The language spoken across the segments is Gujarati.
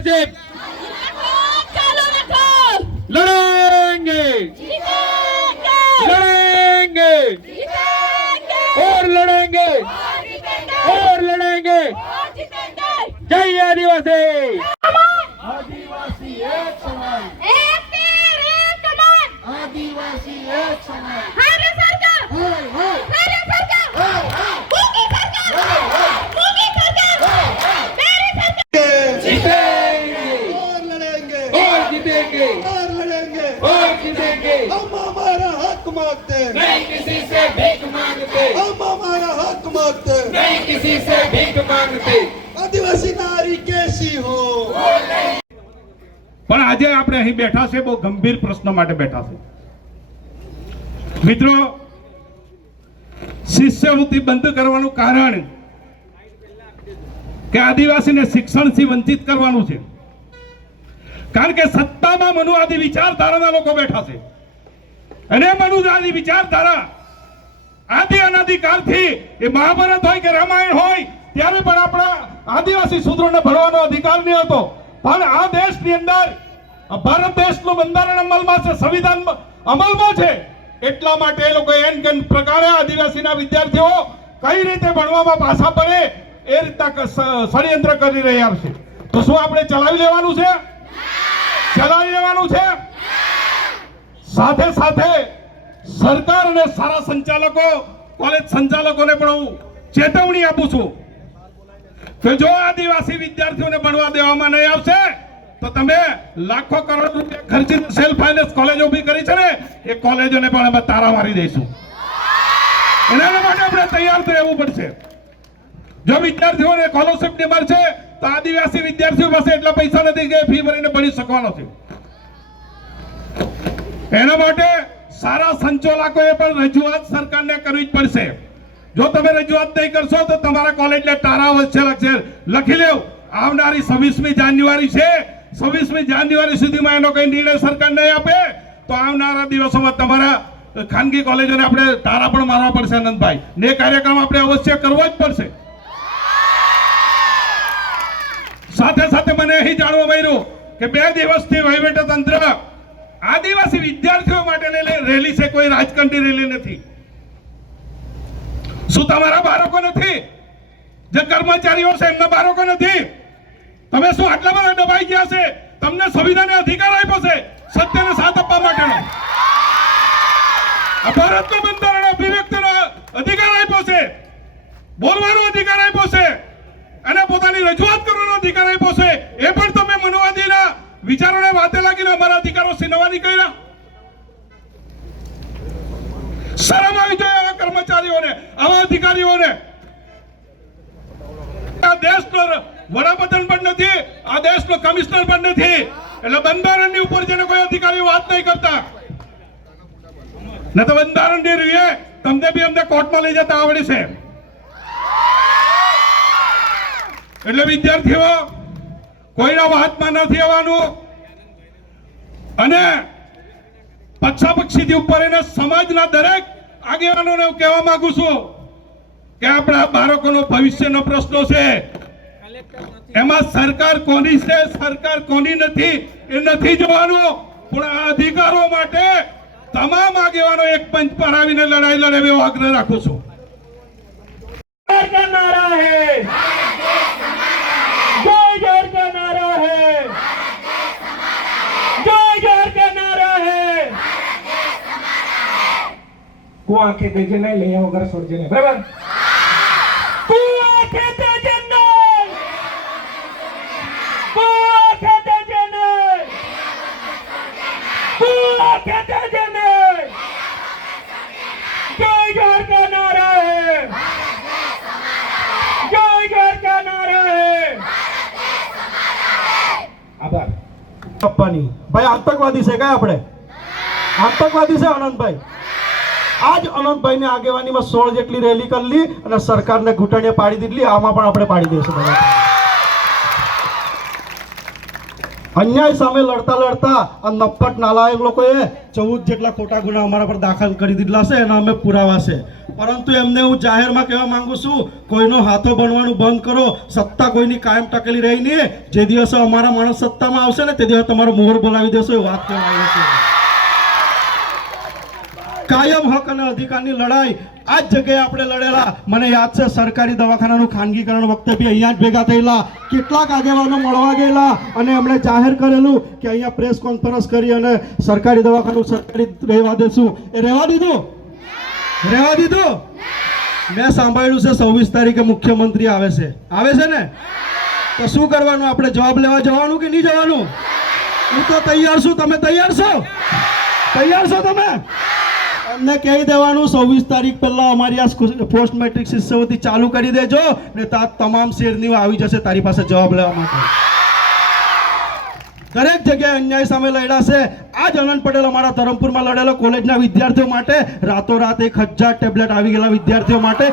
करते लड़ेंगे लड़ेंगे और लड़ेंगे और लड़ेंगे जय आदिवासी और जीतेंगे और लड़ेंगे और जीतेंगे हम हमारा हक मांगते हैं नहीं किसी से भीख मांगते हम हमारा हक मांगते हैं नहीं किसी से भीख मांगते આદિવાસી નારી કેસી હો પણ આજે આપણે અહીં બેઠા છે બહુ ગંભીર પ્રશ્ન માટે બેઠા છે મિત્રો શિષ્યવૃત્તિ બંધ કરવાનું કારણ કે આદિવાસીને શિક્ષણથી વંચિત કરવાનું છે કારણ કે સત્તામાં મનુવાદી વિચારધારાના લોકો બેઠા છે. અને મનુવાદી વિચારધારા આદિ અનાદિકાળથી એ મહાભારત હોય કે રામાયણ હોય, ત્યારે પણ આપણા આદિવાસી સૂત્રોને ભણવાનો અધિકાર નહીં હતો. પણ આ દેશની અંદર ભારત દેશનું બંધારણ અમલમાં છે, સંવિધાન અમલમાં છે. એટલા માટે એ લોકો એન પ્રકારે આદિવાસીના વિદ્યાર્થીઓ કઈ રીતે ભણવામાં પાછા પડે, એ રીતના ષડયંત્ર કરી રહ્યા છે. તો શું આપણે ચલાવી લેવાનું છે? ચલાવી લેવાનું છે? સાથે સાથે સરકાર અને સારા સંચાલકો કોલેજ સંચાલકોને પણ હું ચેતવણી આપું છું કે જો આદિવાસી વિદ્યાર્થીઓને ભણવા દેવામાં નહીં આવશે, તો તમે લાખો કરોડ રૂપિયા ખર્ચીને સેલ્ફ ફાઇનાન્સ કોલેજો ઊભી કરી છે ને, એ કોલેજોને પણ અમે તારા મારી દઈશું. એના માટે આપણે તૈયાર રહેવું પડશે. જો વિદ્યાર્થીઓને સ્કોલરશિપ નહીં મળશે તો આદિવાસી વિદ્યાર્થીઓ પાસે એટલા પૈસા નથી કે ફી ભરીને ભણી શકવાનો છે. એના માટે સારા સંચાલકોએ પણ રજૂઆત સરકારને કરવી જ પડશે. જો તમે રજૂઆત નહીં કરશો તો તમારા કોલેજને તારા વચ્ચે લખશે. લખી લેવ આવનારી છવ્વીસમી જાન્યુઆરી છે. છવ્વીસમી જાન્યુઆરી સુધીમાં એનો કઈ નિર્ણય સરકાર નહીં આપે, તો આવનારા દિવસોમાં તમારા ખાનગી કોલેજોને આપણે તારા પણ મારવા પડશે આનંદભાઈ ને કાર્યક્રમ આપણે અવશ્ય કરવો જ પડશે. સાથે સાથે મને અહીં જાણવા મળ્યું કે બે દિવસથી વહીવટતંત્ર આદિવાસી વિદ્યાર્થીઓ માટે રેલી છે, કોઈ રાજકારણની રેલી નથી. શું તમારા બાળકો નથી? જે કર્મચારીઓ છે, એમના બાળકો નથી? તમે શું આટલા બધા દબાઈ ગયા છે? તમને સંવિધાને અધિકાર આપ્યો છે, સત્યને સાથ આપવા માટેનો? ભારતનું બંધારણ અભિવ્યક્તિનો અધિકાર આપ્યો છે, બોલવાનો અધિકાર આપ્યો છે. અને પોતાની રજૂઆત કરવાનો અધિકાર આપ્યો છે. એ પણ તમે મનોવાદીના વિચારોને વાતે લાગીને અમારા અધિકારો સિનવાની કર્યા શરમ આવી જોઈએ આવા કર્મચારીઓને, આવા અધિકારીઓને. આ દેશનો વડાપ્રધાન પણ નથી, આ દેશનો કમિશનર પણ નથી. એટલે બંધારણની ઉપર જેને કોઈ અધિકારીઓ વાત નહીં કરતા. ન તો બંધારણની રીએ તમને બી અમને કોર્ટમાં લઈ જતા આવડે છે. એટલે વિદ્યાર્થીઓ, કોઈના વાતમાં નથી આવવાનું. અને પક્ષાપક્ષીથી ઉપર એને સમાજના દરેક આગેવાનોને હું કહેવા માંગુ છું કે આપણા બાળકોનો ભવિષ્યનો પ્રશ્નો છે. એમાં સરકાર કોની છે, સરકાર કોની નથી, એ નથી જોવાનું. પણ આ અધિકારો માટે તમામ આગેવાનો એક પંચ પર આવીને લડાઈ લડે એવો આગ્રહ રાખું છું. કો આંખે દેજે નહીં લઈ આવો, ઘર છોડજે નહીં. બરાબર? આપવાની ભાઈ, આતંકવાદી છે કઈ આપણે? આતંકવાદી છે આનંદભાઈ? આજ અનંતભાઈની આગેવાનીમાં સોળ જેટલી રેલી કરી અને સરકારને ઘૂંટણીએ પાડી દીધી આમાં પણ આપણે પાડી દઈશું અન્યાય સામે લડતા લડતા આ નફટ નાલાયક લોકોએ ચૌદ જેટલા ખોટા ગુના અમારા પર દાખલ કરી દીધલા છે એના અમે પુરાવા છે. પરંતુ એમને હું જાહેરમાં કહેવા માંગુ છું, કોઈનો હાથો બનવાનું બંધ કરો. સત્તા કોઈની કાયમ ટકેલી રહી નહીં. જે દિવસે અમારા માણસ સત્તામાં આવશે ને તે દિવસે તમારો મોહર બોલાવી દેશો એ વાત કહેવાય છું. કાયમ હક અને અધિકારની લડાઈ આ જ જગ્યાએ આપણે લડેલા. મને યાદ છે, સરકારી દવાખાનાનું ખાનગીકરણ વખતે બી અહીંયા જ ભેગા થયેલા. કેટલાક આગેવાનો મળવા ગયેલા અને એમણે જાહેર કરેલું કે અહીંયા પ્રેસ કોન્ફરન્સ કરી અને સરકારી દવાખાનું સરકારી રહેવા દેશું. એ રહેવા દીધું? રહેવા દીધું? મેં સાંભળ્યું છે સવ્વીસ તારીખે મુખ્યમંત્રી આવે છે. આવે છે ને? તો શું કરવાનું? આપણે જવાબ લેવા જવાનું કે નહીં જવાનું? હું તો તૈયાર છું. તમે તૈયાર છો? તૈયાર છો તમે? અમને કહી દેવાનું સવ્વીસ તારીખ પહેલા અમારી આ પોસ્ટ મેટ્રિક શિષ્યવૃત્તિ ચાલુ કરી દેજો, ને તા તમામ શેરની આવી જશે તારી પાસે જવાબ લેવા માટે. દરેક જગ્યાએ અન્યાય સામે લડ્યા છે. આજ અનંત પટેલ અમારા ધરમપુરમાં લડેલો કોલેજના વિદ્યાર્થીઓ માટે રાતોરાત એક હજાર ટેબ્લેટ આવી ગયેલા વિદ્યાર્થીઓ માટે.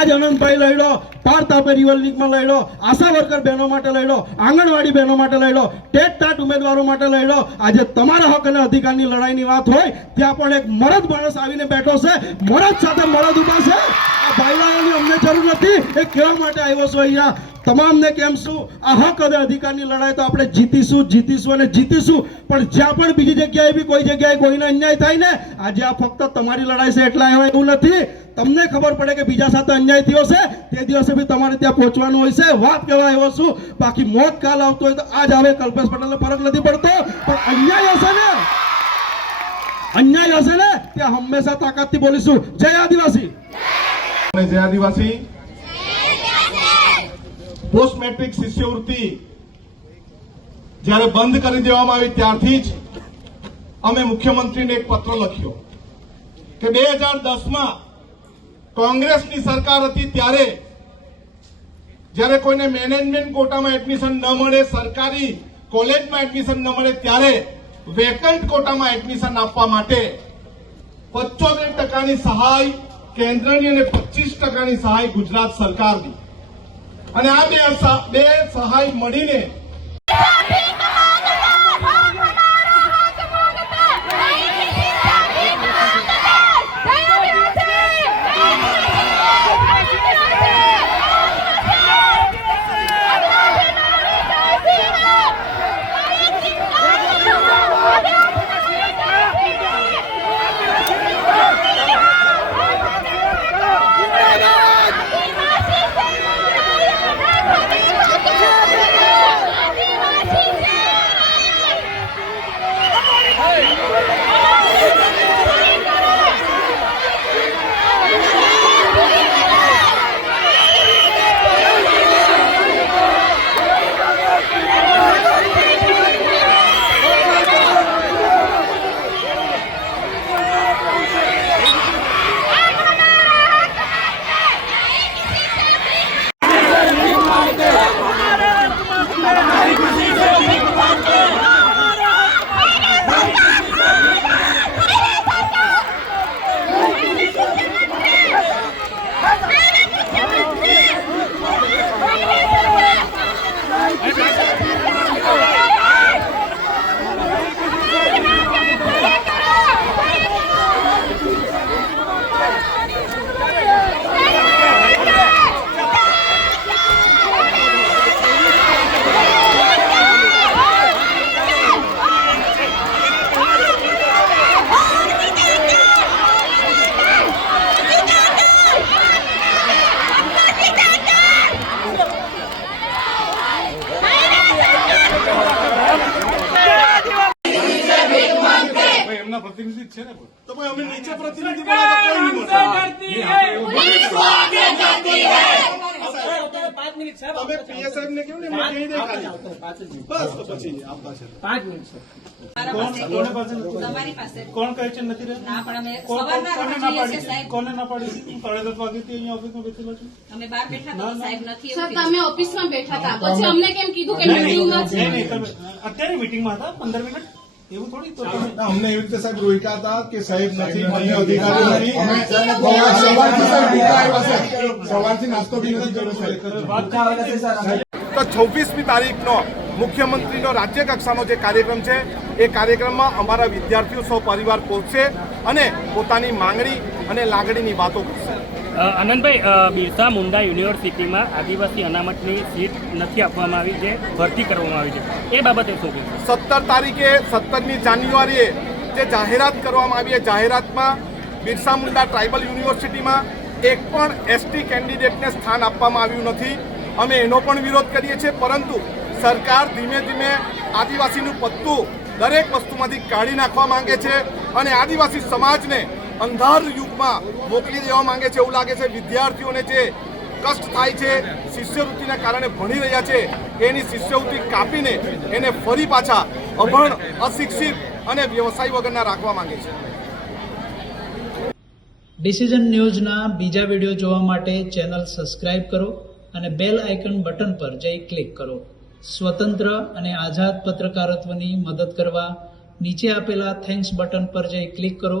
આ અનંતભાઈ લડ્યો લો તાપે રિવર લીગમાં લડ્યો આશા વર્કર બહેનો માટે લડ્યો આંગણવાડી બહેનો માટે લડ્યો ટેટ ટાટ ઉમેદવારો માટે લડ્યો આજે તમારા હક અને અધિકારની લડાઈની વાત હોય, ત્યાં પણ એક મરદ માણસ આવીને બેઠો છે, મરદ સાથે મરદ ઊભા છે. આ ભાઈલાઓની અમને જરૂર નથી, એ કહેવા માટે આવ્યો છું અહીંયા. તમામને કેમ શું? આ હક અને અધિકારની લડાઈ તો આપણે જીતીશું જીતીશું અને જીતીશું. પણ જ્યાં પણ બીજી જગ્યાએ બી કોઈ જગ્યાએ કોઈને અન્યાય થાય ને, આજે આ ફક્ત તમારી લડાઈ છે, એટલા એવા એવું નથી. તમને ખબર પડે કે બીજા સાથે અન્યાય થયો છે, તે દિવસે બી તમારે ત્યાં પહોંચવાનું હોય છે. વાત કહેવા એવો છું, બાકી મોત કાલ આવતો હોય તો આજ આવે કલ્પેશ પટેલને ફરક નથી પડતો. પણ અન્યાય હશે ને? અન્યાય હશે ને? ત્યાં હંમેશા તાકાતથી બોલીશું. જય આદિવાસી. જય આદિવાસી. પોસ્ટ મેટ્રિક શિષ્યવૃત્તિ જ્યારે બંધ કરી દેવામાં આવી ત્યારથી જ અમે મુખ્યમંત્રીને એક પત્ર લખ્યો કે બે હજાર દસમાં કોંગ્રેસની સરકાર હતી ત્યારે જ્યારે કોઈને મેનેજમેન્ટ કોટામાં એડમિશન ન મળે, સરકારી કોલેજમાં એડમિશન ન મળે, ત્યારે વેકન્ટ કોટામાં એડમિશન આપવા માટે પચોતેર ટકાની સહાય કેન્દ્રની અને પચીસ ટકાની સહાય ગુજરાત સરકારની. અને આ બે સહાય મળીને એમના પ્રતિનિધિ જ છે ને તો ભાઈ અમે નીચે પ્રતિનિધિ બોલાવ્યા કોઈ નહીં બોલે. તમે પીએસઆઈ ને કહ્યું ને એમને કહી દે ખાલી બસ તો પછી આપવા છે તમારી પાસે કોણ કહે છે નથી રહેતું? ના પણ અમે કોણ- સવારના કોને રોજ ના જોઈએ પાડી છે સાહેબ કોને ના પાડી હતી? સાડા દસ વાગ્યાથી અહીંયા ઓફિસમાં બેઠેલો છું. અમે બહાર બેઠા તો સાહેબ નથી સર એવું કીધું. તમે ઓફિસમાં બેઠા હતા પછી અમને કેમ કીધું કે નહીં, મીટિંગમાં છે નહીં, નહીં, તમે અત્યારે મીટિંગમાં હતા પંદર મિનિટ એવું થોડી તો અમને એવી રીતે સાહેબ રોક્યા હતા કે સાહેબ નથી અન્ય અધિકારી નથી. સવારથી નાસ્તો બી નથી કર્યો તો છવ્વીસમી તારીખનો મુખ્યમંત્રીનો રાજ્ય કક્ષાનો જે કાર્યક્રમ છે એ કાર્યક્રમમાં અમારા વિદ્યાર્થીઓ સૌ પરિવાર પહોંચશે અને પોતાની માંગણી અને લાગણીની વાતો કરશે. આનંદભાઈ બિરસા મુંડા યુનિવર્સિટીમાં આદિવાસી અનામતની સીટ નથી આપવામાં આવી છે ભરતી કરવામાં આવી છે. એ બાબતે શું કહેશો? સત્તર તારીખે સત્તરમી જાન્યુઆરીએ જે જાહેરાત કરવામાં આવી એ જાહેરાતમાં બિરસા મુંડા ટ્રાઇબલ યુનિવર્સિટીમાં એક પણ એસટી કેન્ડિડેટને સ્થાન આપવામાં આવ્યું નથી. અમે એનો પણ વિરોધ કરીએ છીએ, પરંતુ સરકાર ધીમે ધીમે આદિવાસીનું પત્તું દરેક વસ્તુમાંથી કાઢી નાખવા માંગે છે અને આદિવાસી સમાજને અંધાર યુગમાં મોકલી દેવા માંગે છે એવું લાગે છે. વિદ્યાર્થીઓને જે કષ્ટ થાય છે, શિષ્યવૃત્તિના કારણે ભણી રહ્યા છે, એની શિષ્યવૃત્તિ કાપીને એને ફરી પાછા અભણ, અશિક્ષિત અને વ્યવસાય વગરના રાખવા માંગે છે. ડિસિઝન ન્યૂઝના બીજા વીડિયો જોવા માટે ચેનલ સબસ્ક્રાઇબ કરો અને બેલ આઇકન બટન પર જઈ ક્લિક કરો. સ્વતંત્ર અને આઝાદ પત્રકારત્વની મદદ કરવા નીચે આપેલા થેન્ક્સ બટન પર જઈ ક્લિક કરો.